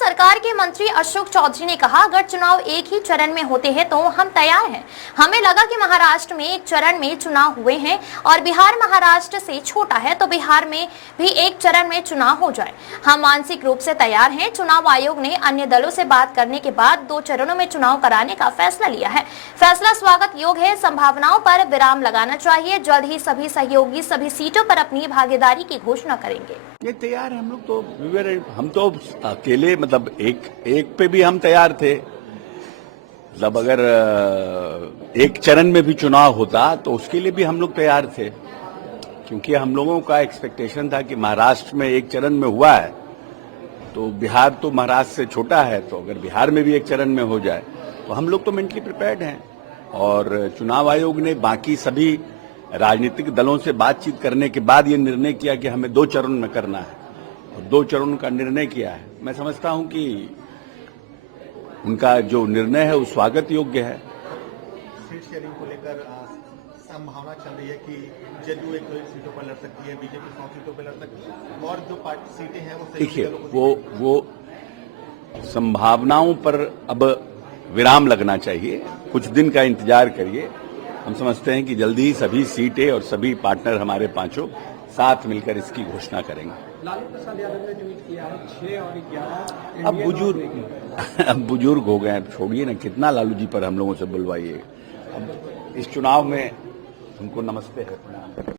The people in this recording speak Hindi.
सरकार के मंत्री अशोक चौधरी ने कहा, अगर चुनाव एक ही चरण में होते हैं तो हम तैयार हैं। हमें लगा कि महाराष्ट्र में एक चरण में चुनाव हुए हैं और बिहार महाराष्ट्र से छोटा है, तो बिहार में भी एक चरण में चुनाव हो जाए। हम मानसिक रूप से तैयार हैं। चुनाव आयोग ने अन्य दलों से बात करने के बाद 2 चरणों में चुनाव कराने का फैसला लिया है। फैसला स्वागत योग्य है। संभावनाओं पर विराम लगाना चाहिए। जल्द ही सभी सहयोगी सभी सीटों पर अपनी भागीदारी की घोषणा करेंगे। ये तैयार है। हम तो अकेले मतलब एक पे भी हम तैयार थे। मतलब अगर एक चरण में भी चुनाव होता तो उसके लिए भी हम लोग तैयार थे, क्योंकि हम लोगों का एक्सपेक्टेशन था कि महाराष्ट्र में एक चरण में हुआ है तो बिहार तो महाराष्ट्र से छोटा है, तो अगर बिहार में भी एक चरण में हो जाए तो हम लोग तो मेंटली प्रिपेयर्ड हैं। और चुनाव आयोग ने बाकी सभी राजनीतिक दलों से बातचीत करने के बाद ये निर्णय किया कि हमें 2 चरण में करना है और 2 चरणों का निर्णय किया है। मैं समझता हूं कि उनका जो निर्णय है वो स्वागत योग्य है। सीट शेयरिंग को लेकर संभावना चल रही है कि जदयू 1 सीटों पर लड़ सकती है, बीजेपी 100 सीटों पर लड़ सकती है और जो पार्टी सीटें हैं वो देखिए वो संभावनाओं पर अब विराम लगना चाहिए। कुछ दिन का इंतजार करिए। हम समझते हैं कि जल्दी ही सभी सीटें और सभी पार्टनर हमारे पांचों साथ मिलकर इसकी घोषणा करेंगे। लालू प्रसाद यादव ने ट्वीट किया है 6 और 11 अब बुजुर्ग हो गए, अब छोड़िए ना, कितना लालू जी पर हम लोगों से बुलवाइए। अब इस चुनाव में उनको नमस्ते है।